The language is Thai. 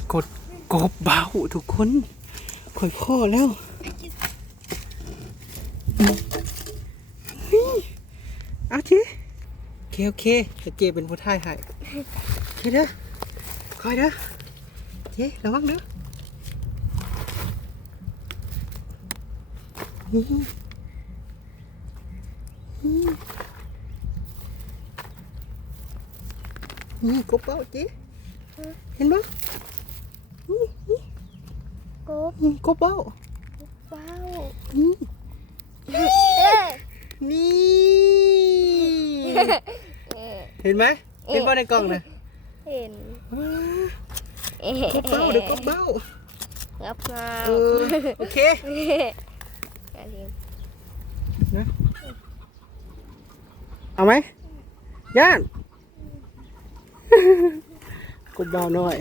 ากดกบเบาทุกคนค่อยข้อแล้วเอาทีโอเคจะเจเป็นผู้ท้ายให้เด้อคอยเด้อเจ๊ระวังเด้อนี่กบเบาเจ๊เห็นปะกบเบานี่เห็นไหมเห็นป่ะในกล่องนะเห็นกบเบาเดี๋ยวกบเบางับงาโอเคนะเอาไหมย่านกบเบาหน่อย